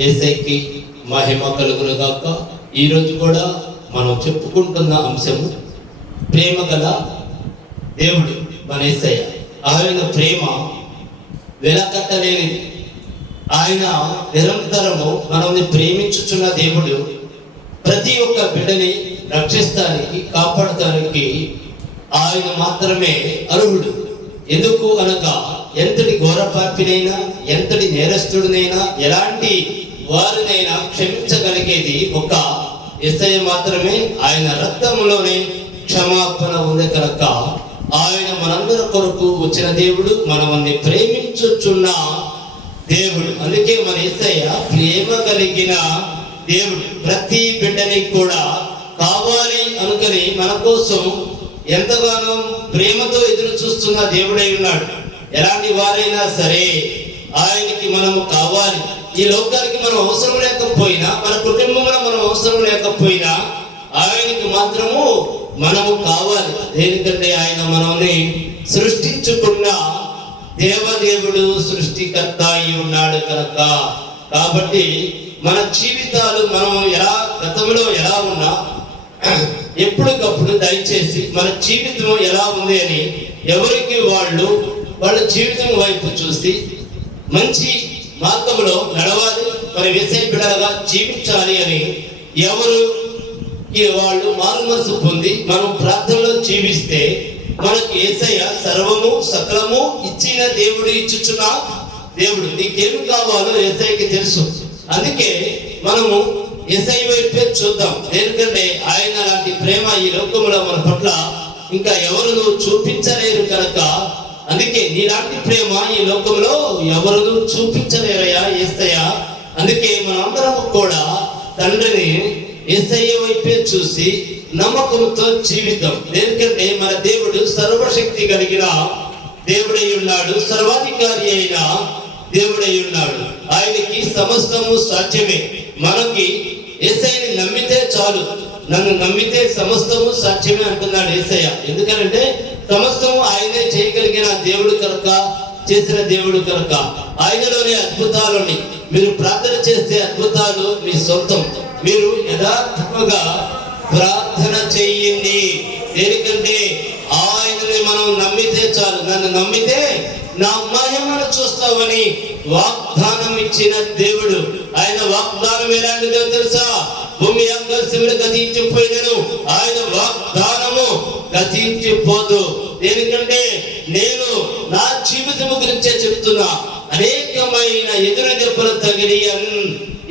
యేసయ్యకి మహిమ కలుగును గాక. ఈరోజు కూడా మనం చెప్పుకుంటున్న అంశము ప్రేమ గల దేవుడు మన యేసయ్య. ఆయన ప్రేమ వెలకట్టలేనిది. ఆయన నిరంతరము మనల్ని ప్రేమించుచున్న దేవుడు. ప్రతి ఒక్క బిడ్డని రక్షిస్తానికి, కాపాడటానికి ఆయన మాత్రమే అర్హుడు. ఎందుకు అనగా ఎంతటి ఘోరపాపినైనా, ఎంతటి నేరస్తుడినైనా, ఎలాంటి వారినైనా క్షమించగలిగేది ఒక యేసయ్య మాత్రమే. ఆయన రక్తంలోనే క్షమాపణ ఉంది కనుక ఆయన మనందరి కొరకు వచ్చిన దేవుడు, మనల్ని ప్రేమించుచున్న దేవుడు. అందుకే మన యేసయ్య ప్రేమ కలిగిన దేవుడు. ప్రతి బిడ్డని కూడా కావాలి అనుకుని మన కోసం ఎంతగానో ప్రేమతో ఎదురు చూస్తున్న దేవుడై ఉన్నాడు. ఎలాంటి వారైనా సరే ఆయనకి మనము కావాలి. ఈ లోకానికి మనం అవసరం లేకపోయినా, మన కుటుంబంలో మనం అవసరం లేకపోయినా ఆయనకి మాత్రము మనము కావాలి. దేనికంటే ఆయన మనల్ని సృష్టించుకున్న దేవదేవుడు, సృష్టికర్త అయి ఉన్నాడు కనుక. కాబట్టి మన జీవితాలు మనం గతంలో ఎలా ఉన్నా ఎప్పటికప్పుడు దయచేసి మన జీవితం ఎలా ఉంది అని ఎవరికి వాళ్ళ జీవితం వైపు చూసి మంచి మార్గంలో నడవాలి, మరి యేసయ్య బిడ్డలుగా జీవించాలి అని వాళ్ళు మారు మనసు పొంది మనం ప్రార్థనలో జీవిస్తే మనకు యేసయ్య సర్వము సకలము ఇచ్చిన దేవుడు, ఇచ్చుచున్న దేవుడు. నీకేమి కావాలో యేసయ్యకి తెలుసు. అందుకే మనము యేసయ్య వైపే చూద్దాం. ఎందుకంటే ఆయన లాంటి ప్రేమ ఈ లోకంలో మన పట్ల ఇంకా ఎవరు చూపించలేరు కనుక. అందుకే నీలాంటి ప్రేమ ఈ లోకంలో ఎవరు చూపించలేరయ్యా యేసయ్య. అందుకే మనందరం కూడా తండ్రిని యేసయ్య వైపే చూసి నమ్మకంతో జీవితం. ఎందుకంటే మన దేవుడు సర్వశక్తి కలిగిన దేవుడై ఉన్నాడు, సర్వాధికారి అయిన దేవుడై ఉన్నాడు. ఆయనకి సమస్తము సాధ్యమే. మనకి యేసయ్యని నమ్మితే చాలు, నన్ను నమ్మితే సమస్తము సాధ్యమే అంటున్నాడు యేసయ్య. ఎందుకంటే సమస్తము ఆయనే చేయగలిగిన దేవుడు కనుక, చేసిన దేవుడు కనుక. ఆయనలోనే అద్భుతాలని మీరు ప్రార్థన చేస్తే అద్భుతాలు మీ సొంతం. మీరు యథార్థముగా ప్రార్థన చేయండి. దేనికంటే ఆయనని మనం నమ్మితే చాలు. నన్ను నమ్మితే నా మహిమను చూస్తావని వాగ్దానం ఇచ్చిన దేవుడు. ఆయన వాగ్దానం ఎలాంటిదో తెలుసా? భూమి ఆకాశములు గతించిపోయినను ఆయన వాగ్దానము గతించిపోదు. ఎందుకంటే నేను నా జీవితము గురించే చెప్తున్నా. అనేకమైన ఎదురు దెబ్బలు తగిలి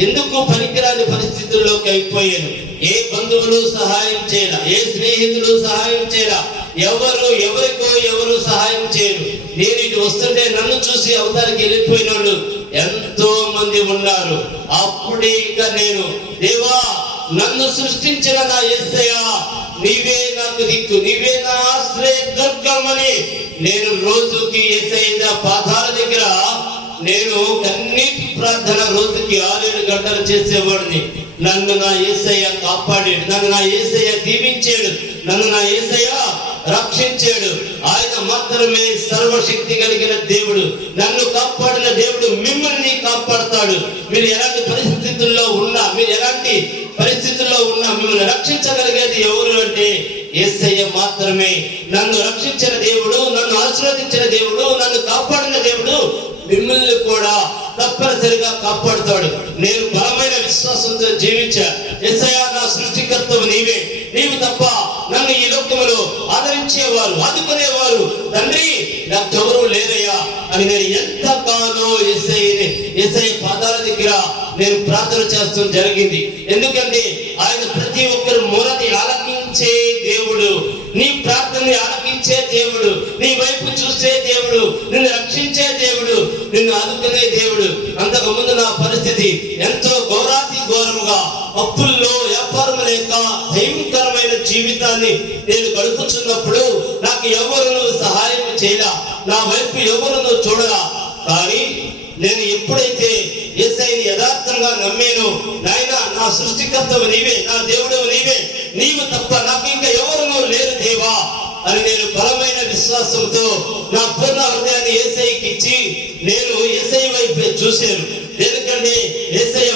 ఎందుకు పనికిరాని పరిస్థితుల్లోకి అయిపోయాను. ఏ బంధువులు సహాయం చేయరా, ఏ స్నేహితులు సహాయం చేయరా, ఎవరు సహాయం చేయరు. నేను ఇది వస్తుంటే నన్ను చూసి అవతారికి వెళ్ళిపోయిన వాళ్ళు ఎంతో మంది ఉన్నారు. అప్పుడే ఇక నేను, దేవా నన్ను సృష్టించిన నా యేసయ్య నీవే నాకు దిక్కు, నీవే నా ఆశ్రయ దుర్గం అని నేను రోజుకి యేసయ్య పాదాల దగ్గర నేను కన్నీటి ప్రార్థన రోజుకి 6-7 గంటలు చేసేవాడిని. నన్ను నా యేసయ్య కాపాడాడు, నన్ను నా యేసయ్య దీవించాడు, నన్ను నా యేసయ్య రక్షించాడు. ఆయన మాత్రమే సర్వశక్తి కలిగిన దేవుడు. నన్ను కాపాడిన దేవుడు మిమ్మల్ని కాపాడతాడు. మీరు ఎలాంటి పరిస్థితుల్లో ఉన్నా మిమ్మల్ని రక్షించగలిగేది ఎవరు అంటే యేసయ్య మాత్రమే. నన్ను రక్షించిన దేవుడు, నన్ను ఆశీర్వదించిన దేవుడు, నన్ను కాపాడిన దేవుడు మిమ్మల్ని కూడా తప్పనిసరిగా కాపాడుతాడు. నేను బలమైన విశ్వాసంతో జీవించా. యేసయ్య నా సృష్టికర్తవు నీవే, నీవు తప్ప నన్ను ఈ లోకములో ఆదరించేవారు, ఆదుకునేవారు తండ్రి నాకెవరూ లేరయ్యా అని నేను ఎంతగానో యేసయ్య పాదాల దగ్గర నేను ప్రార్థన చేస్తూ జరిగింది. ఎందుకంటే ఆయన ప్రతి ఒక్కరు మొరని ఆలకించే దేవుడు, నీ ప్రార్థనని ఆలకించే దేవుడు, నీ వైపు చూసే దేవుడు, నిన్ను రక్షించే దేవుడు, నిన్ను ఆదుకునే దేవుడు. అంతకుముందు నా పరిస్థితి ఎంతో ఘోరముగా అప్పుల్లో వ్యాపారం లేక భయంకరమైన జీవితాన్ని నేను గడుపుచున్నప్పుడు నాకు ఎవరు సహాయం చేయలా, నా వైపు ఎవరు చూడరా. కానీ నేను ఎప్పుడైతే యేసయ్యని యథార్థంగా నమ్మాను, నాయన నా సృష్టికర్తవు నీవే, నా దేవుడు నీవే, నీవు తప్ప నాకు ఇంకా ఎవరు లేరు దేవా అని నేను బలమైన విశ్వాసంతో నా పూర్ణ హృదయాన్ని యేసయ్యకి ఇచ్చి నేను యేసయ్య వైపు చూశాను. ఎందుకంటే యేసయ్య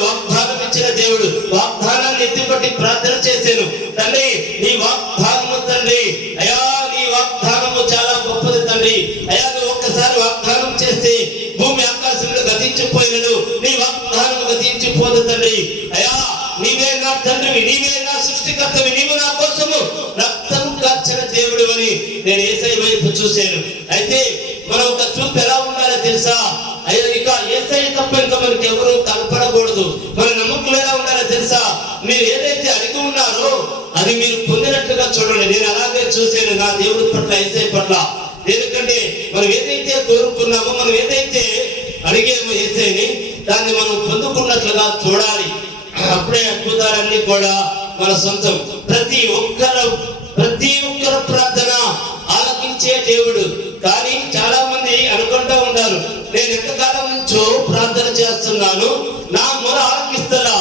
మర్చిపోదు తండ్రి. అయ్యా నీవే నా తండ్రివి, నీవే నా సృష్టికర్తవి, నీవు నా కోసము రక్తం కార్చిన దేవుడు అని నేను యేసయ్య వైపు చూశాను. అయితే మనం ఒక చూపు ఎలా ఉండాలో తెలుసా? అయ్యో ఇక యేసయ్య తప్ప ఇంకా మనకి ఎవరు కనపడకూడదు. మన నమ్మకం ఎలా ఉండాలో తెలుసా? మీరు ఏదైతే అడిగి ఉన్నారో అది మీరు పొందినట్లుగా చూడండి. నేను అలాగే చూశాను నా దేవుడి పట్ల, యేసయ్య పట్ల. ఎందుకంటే మనం ఏదైతే కోరుకున్నామో, మనం ఏదైతే అడిగేమో యేసయ్యని, దాన్ని మనం పొందుకున్నట్లుగా చూడాలి. అప్పుడే అద్భుతాలన్నీ కూడా మన సొంతం. ప్రతి ఒక్కరు ప్రార్థన ఆలకించే దేవుడు. కానీ చాలా మంది అనుకుంటూ ఉంటారు, నేను ఎంతకాలం నుంచో ప్రార్థన చేస్తున్నాను, నా మొర ఆలకిస్తలా.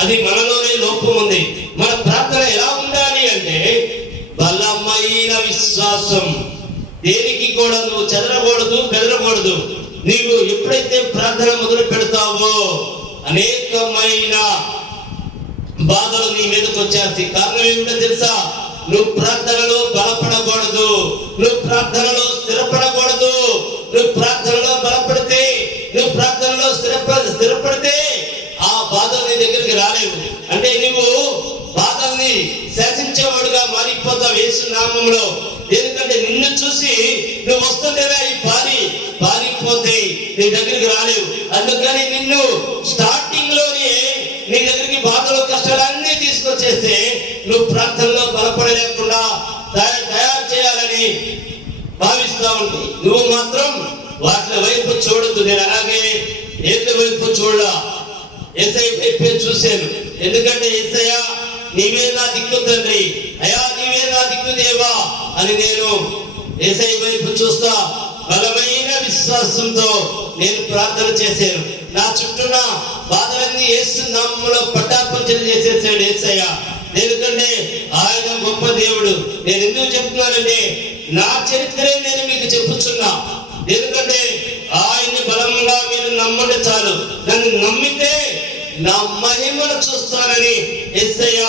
అది మనలోనే లోపం ఉంది. మన ప్రార్థన ఎలా ఉండాలి అంటే బలమైన విశ్వాసం. దేనికి కూడా నువ్వు చెదరకూడదు, బెదరకూడదు. నీవు ఎప్పుడైతే ప్రార్థన మొదలు పెడతావో అనేకమైన బాధలు నీ మీదకి వచ్చేస్తాయి. కారణం ఏమిటో తెలుసా? నువ్వు ప్రార్థనలో బలపడకూడదు, నువ్వు ప్రార్థనలో స్థిరపడకూడదు. నువ్వు ప్రార్థనలో బలపడితే, నువ్వు ప్రార్థనలో స్థిరపడితే ఆ బాధలు నీ దగ్గరికి రాలేవు. అంటే నువ్వు బాధల్ని శాసించేవాడుగా మారిపోతావు యేసు నామములో. ఎందుకంటే నిన్ను చూసి నువ్వు వస్తుంటేనే ఈ పారిపోతే నీ దగ్గరికి రాలేవు. అందుకని నిన్ను స్టార్టింగ్ లోనే నీ దగ్గరికి బాధలు, కష్టాలన్నీ తీసుకొచ్చేస్తే నువ్వు ప్రార్థనలో బలపడలేకుండా తయారు చేయాలని భావిస్తా ఉంది. నువ్వు మాత్రం వాటి వైపు చూడద్దు. నేను అలాగే ఏళ్ళ వైపు చూడలా, యేసయ్య వైపే చూశాను. ఎందుకంటే యేసయ్య నీవే నా దిక్కు తండ్రి, అయ్యా నీవే నా దిక్కు దేవా అని నేను యేసయ్య వైపు చూస్తా బలమైన విశ్వాసంతో నేను ప్రార్థన చేశాను. నా చుట్టూన బాధలన్నీ యేసు నామములో పట్టాపంచలు చేసేసాడు యేసయ్య. ఎందుకంటే ఆయన గొప్ప దేవుడు. నేను ఎందుకు చెప్తున్నానంటే నా చరిత్రే నేను మీకు చెప్పుచున్నా. ఎందుకంటే ఆయన్ని బలంగా మీరు నమ్మండి చాలు. నన్ను నమ్మితే నా మహిమను చూస్తానని యేసయ్య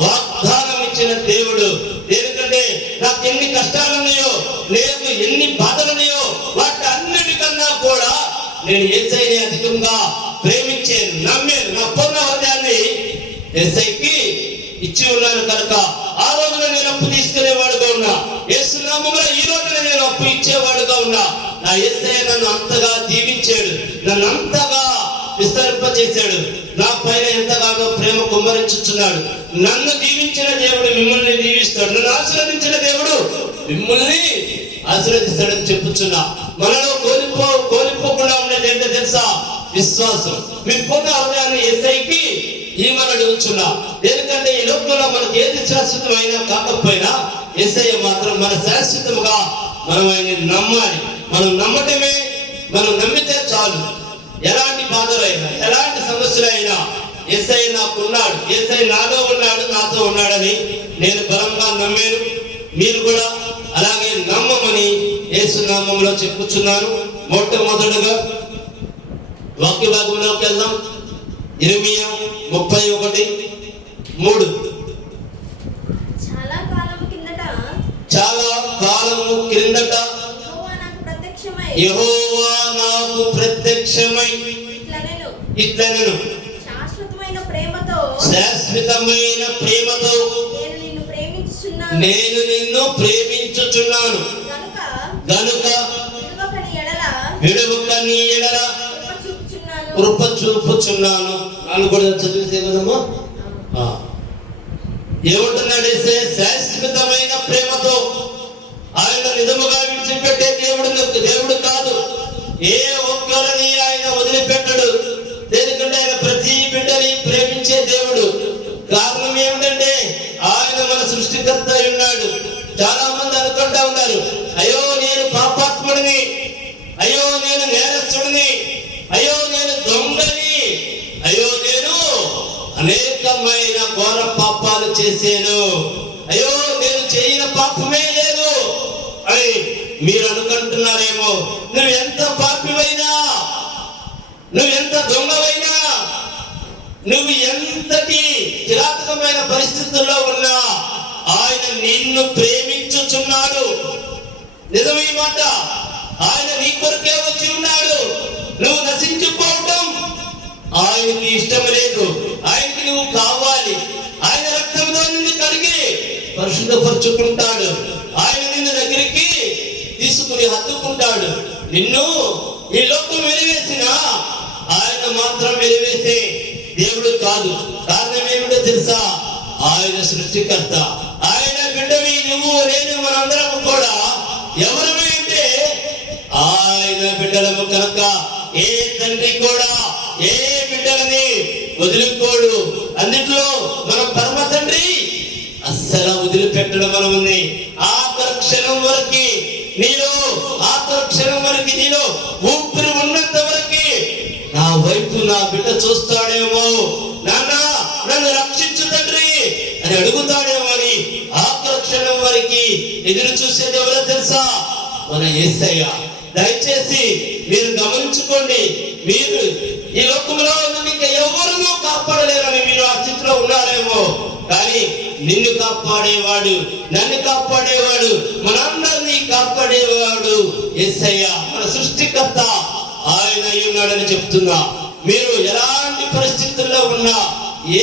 వాగ్దానం ఇచ్చిన దేవుడు. ఎందుకంటే నాకు ఎన్ని కష్టాలు ఉన్నాయో, లేదు ఎన్ని బాధలు ఉన్నాయో, వాటి అన్నిటికన్నా కూడా నేను యేసయ్యని అధికంగా ప్రేమించాను, నమ్మాను. నా పూర్ణ హృదయాన్ని యేసయ్యకి ఇచ్చి ఉన్నాను కనుక ఆ రోజున నేను అప్పు తీసుకునేవాడుగా ఉన్నా. యేసు నామములో ఈ రోజున నేను అప్పు ఇచ్చేవాడుగా ఉన్నా. నా యేసయ్య నన్ను అంతగా దీవించాడు, నన్ను అంతగా విస్తరింపచేశాడు. నా పైన ఎంతగానో ప్రేమ కుమ్మరించుచున్నాడు. నన్ను దీవించిన దేవుడు మిమ్మల్ని దీవిస్తాడు, నన్ను ఆశీర్వదించిన దేవుడు మిమ్మల్ని ఆశీర్వదిస్తాడని చెప్పుచున్నా. మనలో కోల్పోకుండా ఉండేది ఏంటో తెలుసా? విశ్వాసం. మీ పూర్ణ హృదయాన్ని యేసయ్యకి ఈమని అడుగుచున్నా. ఎందుకంటే ఈ లోకంలో మనకి ఏది శాశ్వతమైనా కాకపోయినా యేసయ్య మాత్రం మన శాశ్వతముగా మనం ఆయన నమ్మాలి. మనం నమ్మితే చాలు. ఎలాంటి బాధలైనా, ఎలాంటి సమస్యలైనా యేసయ్య నాకున్నాడు, యేసయ్య నాలో ఉన్నాడు, నాతో ఉన్నాడని నేను బలంగా నమ్మాను. మీరు కూడా అలాగే నమ్మమని యేసు నామములో చెప్పుచున్నాను. మొట్టమొదటిగా వాక్య భాగంలోకి వెళ్దాం. ఇర్మియా 31:3. చాలా కాలము క్రిందట యెహోవా నాకు ప్రత్యక్షమై ఇట్లనెను, శాశ్వతమైన ప్రేమతో నేను నిన్ను ప్రేమించుచున్నాను గనుక విడువక నీ ఎడల కృప చూపుచున్నాను. నన్ను కూడా చదివితే కదమ్మా. ఏమంటున్నాడు? శాశ్వతమైన ప్రేమతో. ఆయన నిజముగా విడిచిపెట్టే దేవుడు కాదు. ఏ ఒక్కరిని ఆయన వదిలిపెట్టడు. ఎందుకంటే ఆయన ప్రతి బిడ్డని ప్రేమించే దేవుడు. కారణం ఏమిటంటే ఆయన మన సృష్టికర్త అయి ఉన్నాడు. చాలా మంది అనుకుంటా ఉన్నారు, అయ్యో నేను పాపాత్ముడిని, అయ్యో నేను నేరస్తుడిని, అయ్యో నేను దొంగని, అయ్యో నేను అనేకమైన ఘోర పాపాలు చేశాను, అయ్యో నేను చేయని పాపమే లేదు అని మీరు అనుకుంటున్నారేమో. నువ్వు ఎంత పాపివైనా, నువ్వు ఎంత దొంగవైనా, నువ్వు ఎంతటి కిరాతకమైన పరిస్థితుల్లో ఉన్నా ఆయన నిన్ను ప్రేమించుచున్నాడు. నిజమే మాట. ఆయన నీ కొరకే వచ్చి ఉన్నాడు. నువ్వు నశించిపోవటం ఆయనకి ఇష్టం లేదు. ఆయనకి నువ్వు కావాలి. ఆయన రక్తంతో నిన్ను కడిగి పరిశుద్ధపరుచుకుంటాడు. ఆయన నిన్ను దగ్గరికి తీసుకుని హత్తుకుంటాడు. నిన్ను ఈ లోకం వెలివేసిన ఆయన మాత్రం వెలివేసే దేవుడు కాదు. కారణం ఏమిటో తెలుసా? ఆయన సృష్టికర్త. ఆయన బిడ్డవి నువ్వు నేను మనందరం కూడా ఎవరమే అంటే ఆయన బిడ్డలము కనుక ఏ తండ్రి కూడా ఏ బిడ్డలని వదులుకోడు. అందుట్లో మన పరమ తండ్రి అస్సలు వదిలిపెట్టడం మనం ఉంది. ఆఖరి క్షణం వరకు నీలో నీలో ఊపిరి ఉన్నంత వరకు నా వైపు నా బిడ్డ చూస్తాడేమో, నాన్న నన్ను రక్షించు తండ్రి అని అడుగుతాడేమో అని ఆఖరి క్షణం వరకు ఎదురు చూసేది ఎవరో తెలుసా? మన యేసయ్య. దయచేసి మీరు గమనించుకోండి. మీరు ఈ లోకంలో ఇంకా ఎవరినూ కాపాడలేరని మీరు ఆ స్థితిలో ఉన్నారేమో, కానీ నిన్ను కాపాడేవాడు, నన్ను కాపాడేవాడు, మనందరినీ కాపాడేవాడు యేసయ్య, మన సృష్టికర్త ఆయన ఉన్నాడని చెప్తున్నా. మీరు ఎలాంటి పరిస్థితుల్లో ఉన్నా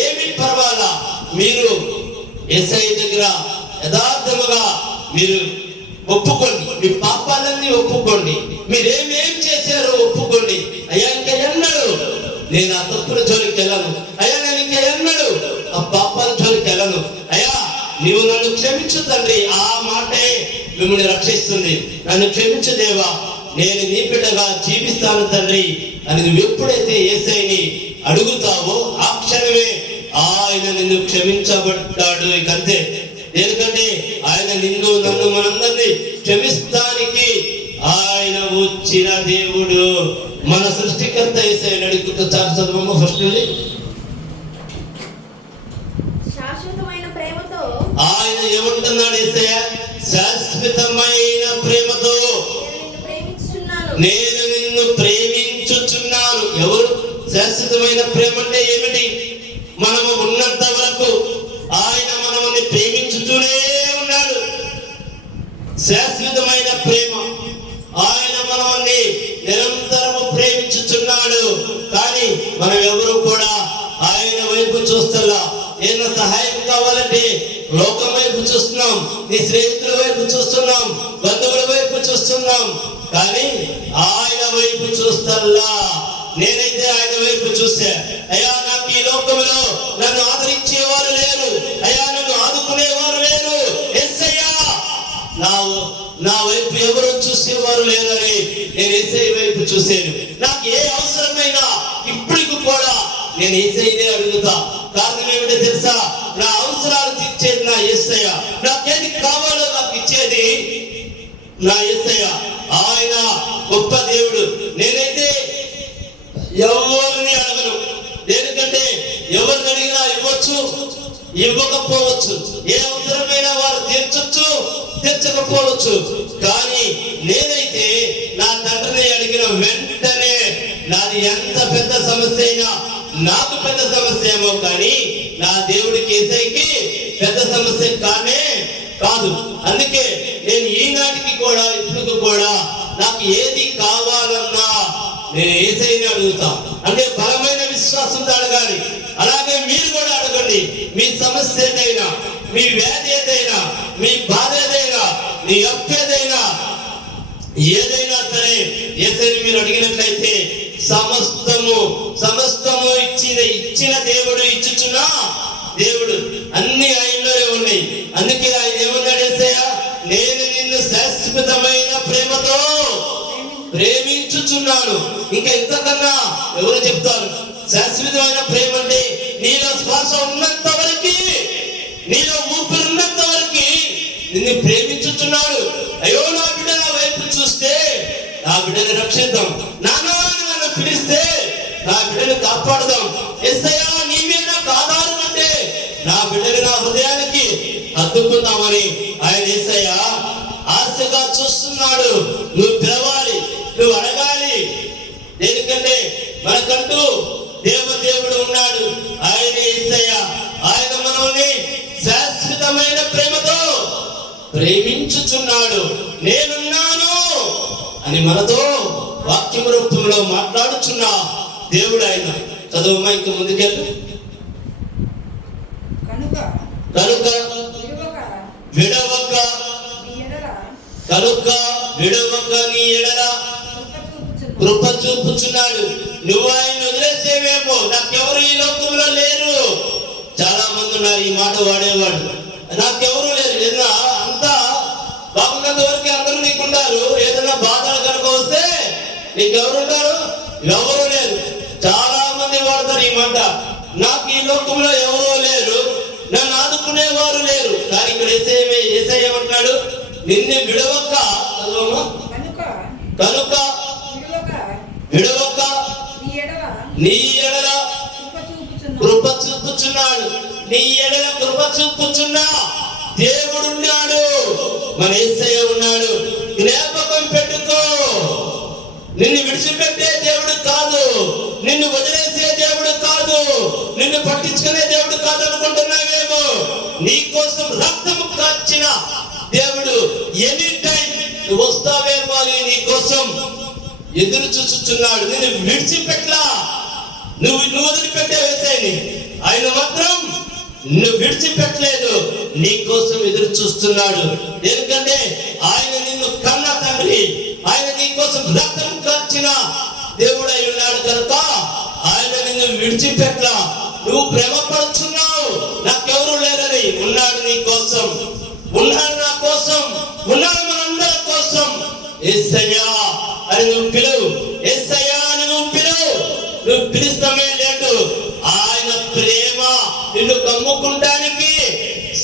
ఏమి పర్వాలా, మీరు యేసయ్య దగ్గర యథార్థముగా మీరు ఒప్పుకోండి. మీ పాపాలన్నీ ఒప్పుకోండి. మీరేమేం చేశారో ఒప్పుకోండి. అయ్యా ఇంకా ఎన్నడు నేను ఆ తప్పుల జోలికి వెళ్ళను. అయ్యా నేను ఇంకా ఎన్నడు ఆ పాపాల జోలికి వెళ్ళను. అయ్యా నీవు నన్ను క్షమించు తండ్రి. ఆ మాటే మిమ్మల్ని రక్షిస్తుంది. నన్ను క్షమించు దేవా, నేను నీ బిడ్డగా జీవిస్తాను తండ్రి అని నువ్వు ఎప్పుడైతే యేసయ్యని అడుగుతావో ఆ క్షణమే ఆయన నిన్ను క్షమించబడ్డాడు. ఇక అంతే. ఎందుకంటే ఆయన నిన్ను నన్ను మనందరినీ క్షమిస్తానికి ఆయన వచ్చిన దేవుడు, మన సృష్టికర్త యేసయ్యని అడుగుతూ చాలు చదవమ్మ. ఫస్ట్ శాశ్వతమైన ప్రేమతో ఆయన ఏమంటున్నాడు యేసయ్య? శాశ్వతమైన ప్రేమతో నేను నిన్ను ప్రేమించుచున్నాను. ఎవరు? శాశ్వతమైన ప్రేమ అంటే ఏమిటి? మనము ఉన్నంత వరకు ఆయన మనల్ని ప్రేమించుతూనే ఉన్నాడు. శాశ్వతమైన ప్రేమ. ఆయన మనల్ని నిరంతరము ప్రేమించుచున్నాడు. కానీ మనం ఎవరు కూడా ఆయన వైపు చూస్తలా. ఏదైనా సహాయం కావాలంటే లోకం వైపు చూస్తున్నాం, నీ స్నేహితుల వైపు చూస్తున్నాం, బంధువుల వైపు చూస్తున్నాం, కానీ ఆయన వైపు చూస్తల్లా. నేనైతే ఆయన వైపు చూసా. అయ్యా నాకు ఈ లోకంలో నన్ను ఆదరించేవారు లేరు, అయ్యా నన్ను ఆదుకునేవారు లేరు, యేసయ్యా నా వైపు ఎవరు చూసేవారు లేరని నేను యేసయ్య వైపు చూశాను. నాకు ఏ అవసరమైనా ఇప్పటికి కూడా నేను యేసయ్యనే అడుగుతా. కారణం ఏమిటో తెలుసా? నా అవసరాలు తీర్చేది నా యేసయ్య. నాకేది కావాలో నాకు ఇచ్చేది నా యేసయ్య. ఆయన గొప్ప దేవుడు. నేనైతే ఎవరిని అడగను. ఎందుకంటే ఎవరిని అడిగినా ఇవ్వచ్చు, ఇవ్వకపోవచ్చు. ఏ అవసరమైనా వారు తీర్చొచ్చు, తీర్చకపోవచ్చు. కానీ నేనైతే నా తండ్రిని అడిగిన వెంటనే నాది ఎంత పెద్ద సమస్య అయినా, నాకు పెద్ద సమస్య ఏమో కానీ నా దేవుడికి యేసయ్యకి పెద్ద సమస్య కానే కాదు. అందుకే నేను ఈనాటికి కూడా ఇప్పుడు కూడా నాకు ఏది కావాలన్నా నేను యేసయ్యని అడుగుతా. అంటే బలమైన విశ్వాసంతో అడగాలి. అలాగే మీరు కూడా అడగండి. మీ సమస్య ఏదైనా, మీ వ్యాధి ఏదైనా, మీ బాధ ఏదైనా, మీ అప్పు ఏదైనా సరే యేసయ్యని మీరు అడిగినట్లయితే సమస్తము ఇచ్చిన దేవుడు, ఇచ్చుచున్న దేవుడు, అన్ని ఆయనలోనే ఉన్నాయి. అందుకే ఆయన ఏమన్నాడు? యేసయ్య నేను నిన్ను శాశ్వతమైన ప్రేమతో ప్రేమించుచున్నాను. ఇంకా ఇంతకన్నా ఎవరు చెప్తారు? శాశ్వతమైన ప్రేమ అంటే నీలో శ్వాస ఉన్నంత వరకు, నీలో ఊపిరి ఉన్నంత వరకు నిన్ను ప్రేమించుచున్నాడు. అయ్యో నా బిడ్డ నా వైపు చూస్తే నా బిడ్డని రక్షిద్దాం, నాన్న నన్ను పిలిస్తే నా బిడ్డని కాపాడుదాం, యేసయ్యా నీవే నాకు ఆధారం అంటే నా బిడ్డని నా హృదయానికి హత్తుకుందామని ఆయన యేసయ్య ఆశగా చూస్తున్నాడు. నువ్వు పిలవాలి, నువ్వు అడగాలి. ఎందుకంటే మనకంటూ దేవుడు ఉన్నాడు. ఆయన యేసయ్య. ఆయన మనల్ని శాశ్వతమైన ప్రేమతో ప్రేమించుచున్నాడు. నేనున్నాను అని మనతో వాక్యం రూపంలో మాట్లాడుచున్న దేవుడు ఆయన. చదువమ్మా, ఇంక ముందుకెళ్ళు. కనుక కనుక విడవక విడవక నీ ఎడల కనుక విడవక నీ ఎడల కృప చూపుచున్నాడు. కృప చూపుచున్నాడు. నువ్వు ఆయన వదిలేసేవేమో, నాకెవరు ఈ లోకంలో లేరు. చాలా మంది ఉన్నారు ఈ మాట వాడేవాడు, నాకెవరు లేరు. ఏదైనా అంతా బాగున్నంత వరకు అందరూ నీకున్నారు. ఏదైనా బాధలు కనుక వస్తే నీకెవరు ఉంటారు? ఎవరు లేరు. చాలా మంది వాడతారు ఈ మాట, నాకు ఈ లోకంలో ఎవరో లేరు, నన్ను ఆదుకునేవారు లేరు. కానీ ఇక్కడ యేసయ్య ఏమంటున్నాడు? నిన్ను విడవక, కనుక కనుక విడవక విడవక నీ ఎడల నీ ఎడల కృప చూపుచున్నాడు. కృప చూపుచున్నాడు. నీ ఎడల కృప చూపుచున్నా దేవుడున్నాడు, మన యేసయ్య ఉన్నాడు. జ్ఞాపకం పెట్టుకో. నిన్ను విడిచిపెట్టే దేవుడు కాదు, నిన్ను వదిలేసే దేవుడు కాదు, నిన్ను పట్టించుకునే దేవుడు కాదు అనుకుంటున్నావేమో. నీ కోసం రక్తము కార్చిన దేవుడు ఎనీ టైం నువ్వు వస్తావేమో అని నీ కోసం ఎదురు చూస్తున్నాడు. నిన్ను విడిచిపెట్లా, నువ్వు వదిలిపెట్టే యేసయ్యని, ఆయన మాత్రం నువ్వు విడిచిపెట్టలేదు, నీ కోసం ఎదురు చూస్తున్నాడు. ఎందుకంటే ఆయన నిన్ను కన్న తండ్రి, ఆయన నీ కోసం రక్తం కార్చిన దేవుడై ఉన్నాడు కనుక ఆయన నిన్ను విడిచిపెట్టలా. నువ్వు ప్రేమ పడుతున్నావు, నాకెవరు లేరని. ఉన్నాడు నీ కోసం, ఉన్నాడు నా కోసం, ఉన్నాడు మనందరి కోసం. యేసయ్యా అని నువ్వు పిలువు, యేసయ్యా అని నువ్వు పిలువు. నువ్వు పిలుస్తామే లేటు. ఆయన ప్రేమ నిన్ను కమ్ముకుంటానికి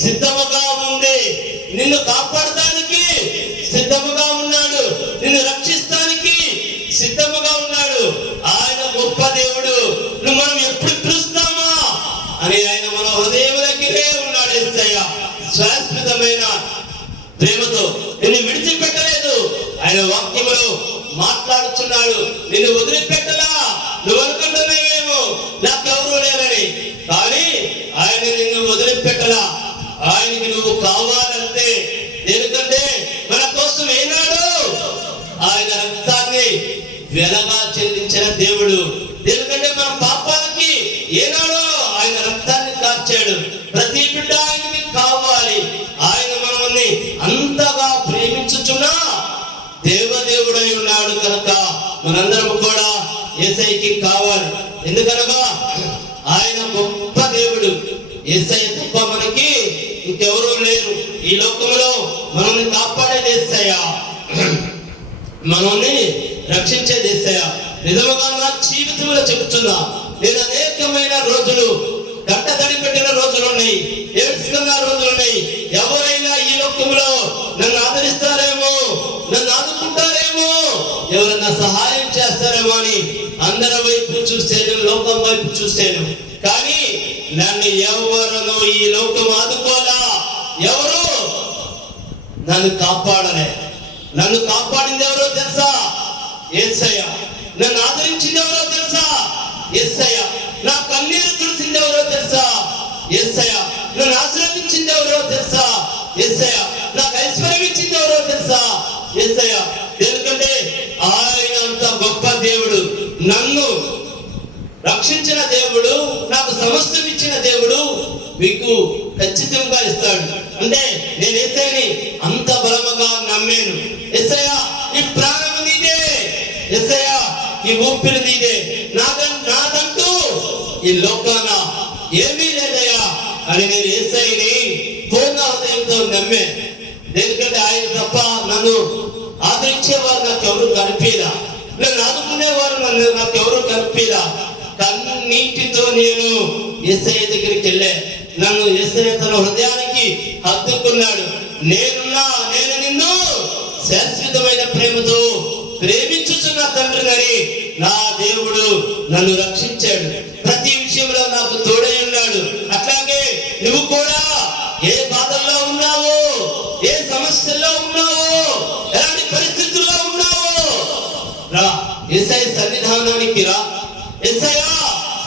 సిద్ధముగా ఉంది, నిన్ను కాపాడటానికి సిద్ధముగా ఉన్నాడు, నిన్ను రక్షిస్తానికి సిద్ధముగా ఉన్నాడు. ఆయన గొప్ప దేవుడు. నువ్వు మనం ఎప్పుడు పిలుస్తామా అని ఆయన మన హృదయం దగ్గరే ఉన్నాడు. యేసయ్య శాశ్వతమైన ప్రేమతో నిన్ను విడిచిపెట్టలేదు. ఆయన వాక్యములో మాట్లాడుతున్నాడు, నిన్ను వదిలిపెట్టలా. నువ్వు అనుకుంటున్నావేమో నాకెవరు లేరని, కానీ ఆయన నిన్ను వదిలిపెట్టలా. ఆయనకి నువ్వు కావాలంటే, ఎందుకంటే మన కోసం ఏనాడు ఆయన రక్తాన్ని వెలగా చెల్లించిన దేవుడు. ఎందుకంటే మన పాపాలకి ఏనాడో ఆయన రక్తాన్ని కార్చాడు. ప్రతి బిడ్డ ఆయనకి కావాలి. ఆయన మనల్ని అంతగా ప్రేమించుచున్నా దేవదేవుడై ఉన్నాడు కనుక మనందరం కూడా యేసయ్యకి కావాలి. ఎందుకనగా ఆయన గొప్ప దేవుడు. యేసయ్య తప్ప మనకి ఇంకెవరూ లేరు. ఈ లోకంలో మనల్ని కాపాడేది యేసయ్య, మనల్ని రక్షించేది యేసయ్య. నిజముగా నా జీవితంలో చెబుతున్నా, నేను అనేకమైన రోజులు గంటదడి పెట్టిన రోజులు ఉన్నాయి, ఏడ్చుకున్న రోజులు ఉన్నాయి. ఎవరైనా ఈ లోకంలో నన్ను ఆదరిస్తారేమో, నన్ను ఆదుకుంటారేమో, ఎవరన్నా సహాయం చేస్తారేమో అని అందరి వైపు చూసాను, లోకం వైపు చూశాను. కానీ నన్ను ఎవరు ఈ లోకం ఆదుకోలా, ఎవరు నన్ను కాపాడలే. నన్ను కాపాడింది ఎవరో తెలుసా? యేసయ్య. నన్ను ఆదరించింది ఎవరో తెలుసా? యేసయ్య. నా కన్నీరు తుడిచింది ఎవరో తెలుసా? యేసయ్య. నన్ను ఆశీర్వదించింది ఎవరో తెలుసా? యేసయ్య. నాకు ఐశ్వర్యం ఇచ్చింది ఎవరో తెలుసా? యేసయ్య. ఎందుకంటే ఆయన అంత గొప్ప దేవుడు, నన్ను రక్షించిన దేవుడు, నాకు సమస్తం ఇచ్చిన దేవుడు మీకు ఖచ్చితంగా ఇస్తాడు. అంటే నేను యేసయ్యని అంత బలముగా నమ్మాను. యేసయ్య ఈ ప్రాణం నీదే, యేసయ్య ఈ ఊపిరి నీదే, నాదంటూ ఈ లోకాన ఏమీ లేదయ్యా అని నేను యేసయ్యని పూర్ణ హృదయంతో నమ్మే. ఎందుకంటే ఆయన తప్ప నన్ను ఆదరించేవారు నాకెవరు కనిపిలా, నన్ను ఆదుకునేవారు నాకెవరు కనిపిలా. కన్నీటితో నేను యేసయ్య దగ్గరికి వెళ్ళే, నన్ను యేసయ్య తన హృదయానికి హత్తుకున్నాడు. నేను నిన్ను శాశ్వతమైన ప్రేమతో ప్రేమించుచున్న తండ్రిని నా దేవుడు నన్ను రక్షించాడు. ప్రతి విషయంలో నాకు తోడై ఉన్నాడు. అట్లాగే నువ్వు కూడా ఏ బాధల్లో ఉన్నావో, ఏ సమస్యల్లో ఉన్నావో, ఎలాంటి పరిస్థితుల్లో ఉన్నావో, రా యేసయ్య సన్నిధానానికి రా. యేసయ్య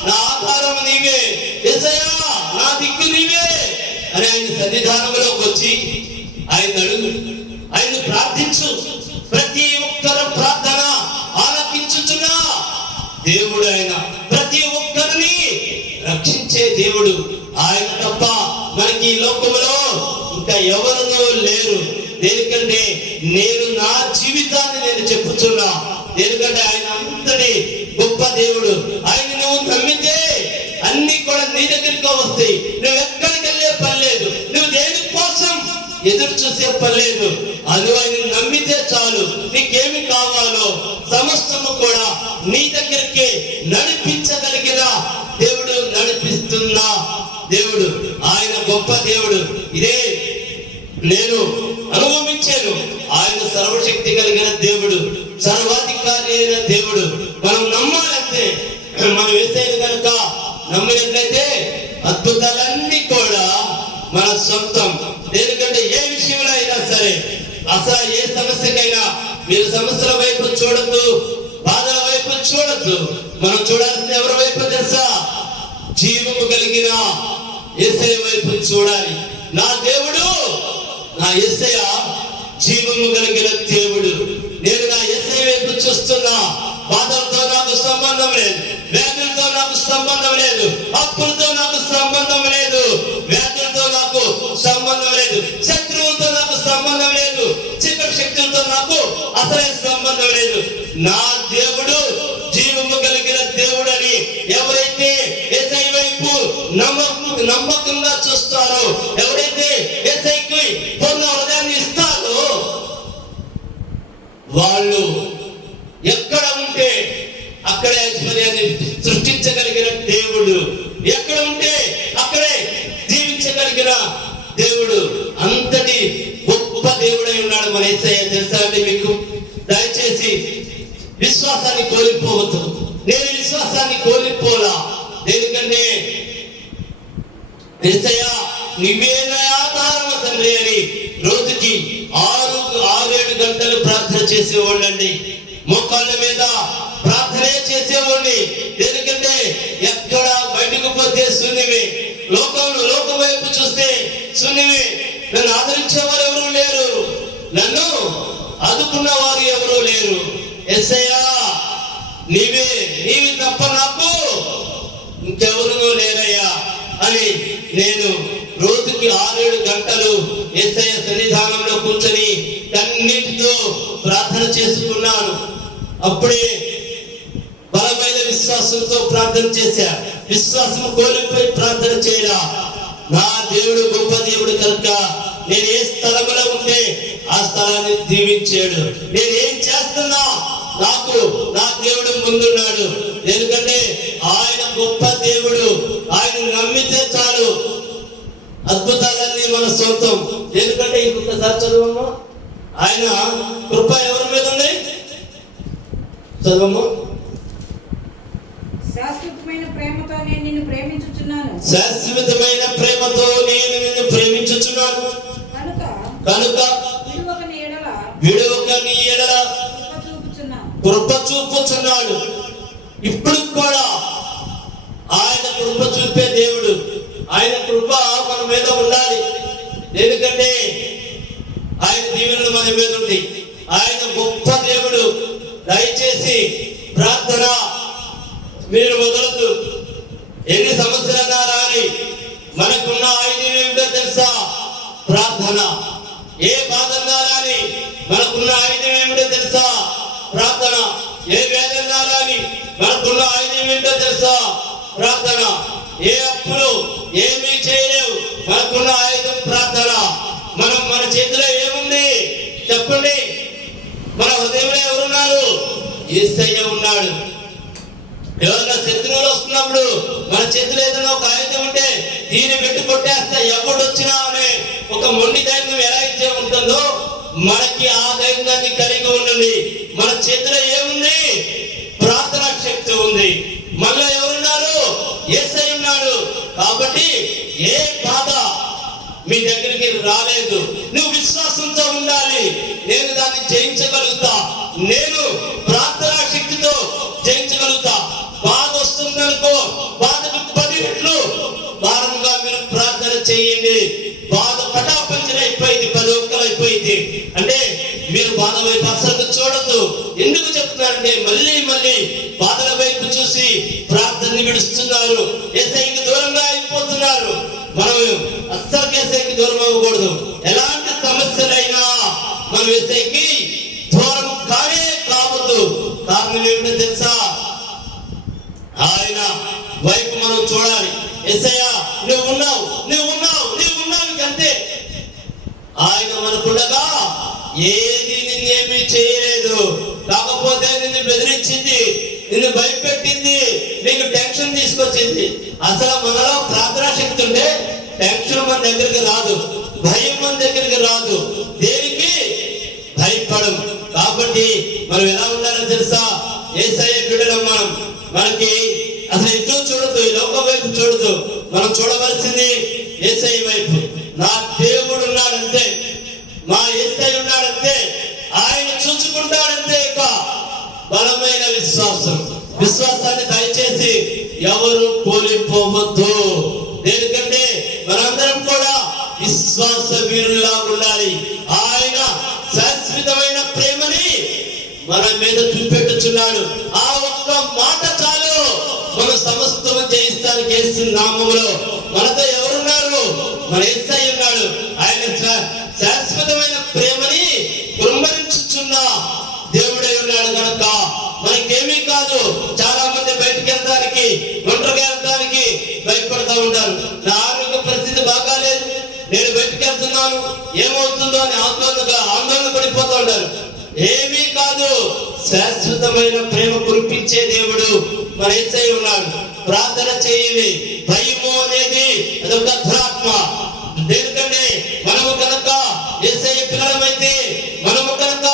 నా ఆధారం నీవే, యేసయ్య నా దిక్కు నీవే అని ఆయన సన్నిధానంలోకి వచ్చి ఆయన అడుగు, ఆయన ప్రార్థించు. ప్రతి ఒక్కరు ప్రార్థన ఆలకించుచున్నా దేవుడు ఆయన ప్రతి ఒక్కరిని ఇచ్చే దేవుడు. ఆయన తప్ప మనకి ఈ లోకములో ఇంకా ఎవరినో లేరు. దేనికంటే నేను నా జీవితాన్ని నేను చెప్పుతున్నా. ఎందుకంటే ఆయన అంతటి గొప్ప దేవుడు. ఆయన నువ్వు నమ్మితే అన్ని కూడా నీ దగ్గరికి వస్తాయి. నువ్వు ఎక్కడికి వెళ్ళే పని లేదు. నువ్వు దేని కోసం ఎదురు చూసే పని లేదు. అది ఆయన నమ్మితే చాలు. నీకేమి కావాలో సమస్తము కూడా నీ దగ్గరికి నడిపించగలిగిన దేవుడు, నడిపిస్తున్న దేవుడు. ఆయన గొప్ప దేవుడు. ఇదే నేను అనుభవించాను. ఆయన సర్వశక్తి కలిగిన దేవుడు, సర్వాధికారి అయిన దేవుడు. మనం నమ్మాలంటే, మనం యేసయ్యను కనుక నమ్మినట్లయితే అద్భుతాలన్నీ కూడా మన సొంతం. ఎందుకంటే ఏ విషయంలో అయినా సరే, అసలు ఏ సమస్యకైనా మీరు సమస్యల వైపు చూడద్దు, బాధల వైపు చూడద్దు. మనం చూడాల్సింది ఎవరి వైపు తెలుసా? జీవము కలిగిన యేసయ్య వైపు చూడాలి. నా దేవుడు, నా యేసయ్య జీవము కలిగిన దేవుడు. నేను నా యేసయ్య వైపు చూస్తున్నా. బాధలతో నాకు సంబంధం లేదు, వ్యాధులతో నాకు సంబంధం లేదు, అప్పులతో నాకు సంబంధం లేదు, వ్యాధులతో నాకు సంబంధం లేదు, శత్రువులతో నాకు సంబంధం లేదు, చీకటి శక్తులతో నాకు అసలే సంబంధం లేదు. నా దేవుడు జీవము కలిగిన దేవుడని ఎవరైతే యేసయ్య వైపు నమ్మకంగా చూస్తారో, ఎవరైతే యేసయ్యకి పూర్ణ హృదయాన్ని ఇస్తారో, వాళ్ళు ఎక్కడ ఉంటే అక్కడే ఐశ్వర్యాన్ని సృష్టించగలిగిన దేవుడు. ఎక్కడ ఉంటే అక్కడే జీవించగలిగిన దేవుడు. అంతటి గొప్ప దేవుడై ఉన్నాడు మన యేసయ్య. తెలుసా అండి మీకు? దయచేసి విశ్వాసాన్ని కోల్పోవద్దు. నేను విశ్వాసాన్ని కోల్పోలా. ఎందుకంటే యేసయ్య నీవే నా ఆధారం తండ్రి అని రోజుకి 6-7 గంటలు ప్రార్థన చేసేవాళ్ళండి. మోకాళ్ళ మీద ప్రార్థనే చేసేవాడిని. ఎందుకంటే ఎక్కడ బయటకు పోతే శూన్యమే, లోకం వైపు చూస్తే శూన్యమే. నన్ను ఆదరించేవారు ఎవరు లేరు, నన్ను ఆదుకున్న వారు ఎవరు లేరు. యేసయ్యా నీవి తప్ప నాకు ఇంకెవరు లేరయ్యా అని నేను రోజుకి 6-7 గంటలు యేసయ్య సన్నిధానంలో కూర్చొని కన్నీటితో ప్రార్థన చేసుకున్నాను. అప్పుడే బలమైన విశ్వాసంతో ప్రార్థన చేశా. విశ్వాసం కోల్పోయి ప్రార్థన చేయలా. నా దేవుడు గొప్ప దేవుడు కనుక నేను ఏ స్థలంలో ఉంటే ఆ స్థలాన్ని దీవించాడు. నేను ఏం చేస్తున్నా నాకు నా దేవుడు ముందున్నాడు. ఎందుకంటే ఆయన గొప్ప దేవుడు. ఆయన నమ్మితే చాలు, అద్భుతాలన్నీ మన సొంతం. ఎందుకంటే ఇంకొకసారి చదువమ్మా. ఆయన కృప ఎవరి మీద ఉంది? చదువమ్మా. శాశ్వతమైన ప్రేమతో నేను నిన్ను ప్రేమించుచున్నాను. శాశ్వతమైన ప్రేమతో నేను నిన్ను ప్రేమించుచున్నాను కనుక విడువకని ఎడల కృప చూపుచున్నాడు. ఇప్పుడు కూడా ఆయన కృప చూపే దేవుడు. ఆయన కృప మన మీద ఉండాలి. ఎందుకంటే ఆయన దీవెనలు మన మీద ఉంది. ఆయన గొప్ప దేవుడు. దయచేసి ప్రార్థన మీరు వదలద్దు. ఎన్ని సంవత్సరాలు రాని మనకున్న ఆయుధం ఏమిటో తెలుసా? ప్రార్థన. ఏ బాధన్నా రాని మనకున్న ఆయుధం ఏమిటో తెలుసా? ప్రార్థన. ఏ వేదన రాని మనకున్న ఆయుధం ఏంటో తెలుసా? ప్రార్థన. ఏ అప్పులు ఏమీ చేయలేవు, మనకున్న ఆయుధం ప్రార్థన. మన చేతిలో ఏముంది చెప్పండి? మన హృదయంలో ఎవరున్నారు? యేసయ్య ఉన్నాడు. ఎవరైనా శత్రువులు వస్తున్నప్పుడు మన చేతిలో ఏదైనా ఒక ఆయుధం ఉంటే దీన్ని పెట్టి కొట్టేస్తా ఎవడు వచ్చినా అనే ఒక మొండి ధైర్యం ఎలా అయితే ఉంటుందో మనకి ఆ ధైర్యాన్ని కలిగి ఉండండి. మన చేతిలో ఏముంది? ప్రార్థన శక్తి ఉంది. మనలో ఎవరున్నారు? యేసయ్య ఉన్నాడు. కాబట్టి ఏ బాధ మీ దగ్గరికి రాలేదు. నువ్వు విశ్వాసంతో ఉండాలి. నేను దాన్ని జయించగలుగుతా, నేను ప్రార్థనా శక్తితో జయించగలుగుతా. బాధ వస్తుందనుకో, బాధకు 10 రెట్లు భారంగా మీరు ప్రార్థన చేయండి. బాధ పటాపంచలు అయిపోయింది, 10 ఒక్కలు అయిపోయింది అంటే మీరు బాధ వైపు అసలు చూడద్దు. ఎందుకు చెప్తున్నారంటే మళ్ళీ బాధల వైపు చూసి ప్రార్థన విడుస్తున్నారు. యేసయ్యకి దూరంగా అస్సలు ఏసైకి దూరం అవ్వకూడదు. ఎలాంటి సమస్యలైనా మనం ఏసైకి దూరం కానే కావద్దు. కారణం ఏమిటో తెలుసా? ఆయన వైపు మనం చూడాలి. యేసయ్యా నువ్వు ఉన్నావు, నువ్వు ఉన్నావు, నువ్వు ఉన్నావు, అంతే. ఆయన మనకుండగా ఏది నిన్నేమీ చేయలేదు. కాకపోతే నిన్ను బెదిరించింది, నిన్ను భయపెట్టింది, నీకు టెన్షన్ తీసుకొచ్చింది. అసలు మనలో ప్రార్థనా శక్తి ఉంటే టెన్షన్ మన దగ్గరికి రాదు, భయం మన దగ్గరికి రాదు. దేనికి భయపడం. కాబట్టి మనం ఎలా ఉండాలో తెలుసా? యేసయ్య బిడ్డలం మనం. మనకి అసలు ఎటు చూడదు, ఈ లోకం వైపు చూడదు. మనం చూడవలసింది యేసయ్య వైపు. నా దేవుడు ఉన్నాడంతే, మా యేసయ్య ఉన్నాడంతే, ఆయన చూసుకుంటాడంతే. ఇక బలమైన విశ్వాసాన్ని దయచేసి ఎవరు కోల్పోవద్దు. ఎందుకంటే మనందరం కూడా విశ్వాస వీరుల్లా ఉండాలి. ఆయన శాశ్వతమైన ప్రేమని మన మీద చూపెట్టుచున్నాడు. ఆ ఒక్క మాట చాలు మన సమస్తం జయిస్తానికి యేసు నామములో. మనతో ఎవరున్నారు? మన యేసయ్య ఉన్నాడు. ఆయన శాశ్వతమైన ప్రేమని కుమ్మరించుచున్న దేవుడై ఉన్నాడు కనుక మనకేమీ కాదు. చాలా మంది బయటికి వెళ్తానికి, ఒంటరిగా వెళ్తానికి భయపడతా ఉంటారు. నా ఆరోగ్య పరిస్థితి బాగాలేదు, నేను బయటికి వెళ్తున్నాను, ఏమవుతుందో అని ఆందోళన పడిపోతూ ఉంటారు. ఏమీ కాదు. శాశ్వతమైన ప్రేమ కురిపించే దేవుడు మన యేసయ్య ఉన్నాడు. ప్రార్థన చేయండి. భయము అనేది అదొక దురాత్మ. ఎందుకంటే మనము కనుక యేసయ్య పిల్లలమైతే, మనము కనుక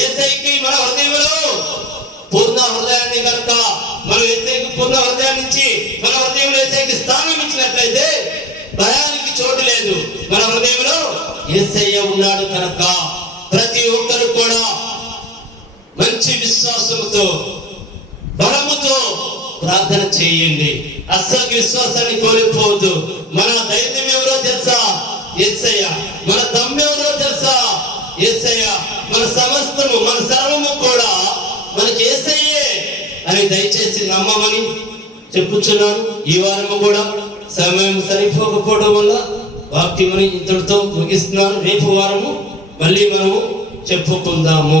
యేసయ్యకి మన హృదయంలో పూర్ణ హృదయాన్ని కనుక మనం యేసయ్యకి పూర్ణ హృదయాన్ని ఇచ్చి మన హృదయంలో యేసయ్యకి స్థానం ఇచ్చినట్లయితే భయానికి చోటు లేదు. మన హృదయంలో యేసయ్య ఉన్నాడు కనుక ప్రతి ఒక్కరు కూడా మంచి విశ్వాసముతో, బలముతో ప్రార్థన చేయండి. అస్సలు విశ్వాసాన్ని కోల్పోవద్దు. మన ధైర్యం ఎవరో తెలుసా? యేసయ్య. మన దమ్ము ఎవరో తెలుసా? యేసయ్య. మన సమస్తము, మన సర్వము కూడా మనకి యేసయ్యే అని దయచేసి నమ్మమని చెప్పుచున్నాను. ఈ వారము కూడా సమయం సరిపోకపోవడం వల్ల వాక్యముని ఇంతటితో ముగిస్తున్నాను. రేపు వారము మళ్ళీ మనము చెప్పుకుందాము.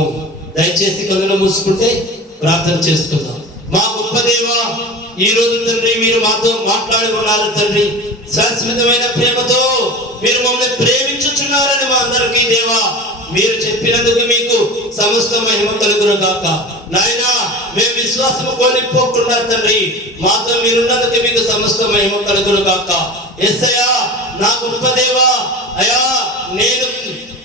దయచేసి కన్నులు మూసుకుంటే ప్రార్థన చేసుకుందాం. మా గొప్ప దేవా, ఈ రోజు తండ్రి మీరు మాతో మాట్లాడి ఉన్నారు తండ్రి. శాశ్వతమైన ప్రేమతో మీరు మమ్మల్ని ప్రేమించుచున్నారని మా అందరికీ దేవా మీరు చెప్పినందుకు మీకు సమస్త మహిమ కలుగును గాక. నాయనా, మేము విశ్వాసము కోల్పోకుండా తండ్రి మాతో మీరున్నందుకు మీకు సమస్త మహిమ కలుగును గాక. యేసయ్యా, నా గొప్ప దేవా, అయా నేను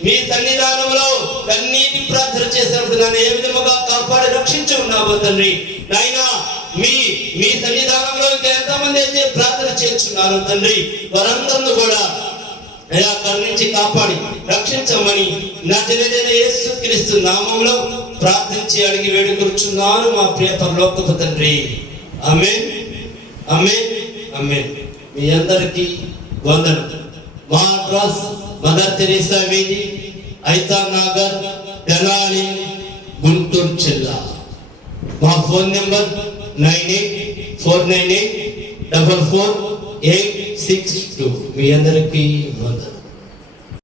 మీ సన్నిధానంలో కన్నీటి ప్రార్థన చేసినప్పుడు నన్ను ఏ విధముగా కాపాడి రక్షించి ఉన్నావు తండ్రి. నాయనా, మీ సన్నిధానంలో ఇంకా ఎంతమంది అయితే ప్రార్థన చేస్తున్నారు తండ్రి, వారందరూ కూడా అయా కరుణించి కాపాడి రక్షించమని నజరేయుడైన యేసుక్రీస్తు నామములో ప్రార్థించి అడిగి వేడుకొనుచున్నాను మా ప్రియ పరలోకపు తండ్రి. ఆమేన్, ఆమేన్, ఆమేన్. మీ అందరికీ వందనం. మా అడ్రస్ మదర్ తెరీసా వీధి, ఐతా నగర్, తెనాలి, గుంటూరు జిల్లా. మా ఫోన్ నెంబర్ 9849844862. మీ అందరికీ వందనం.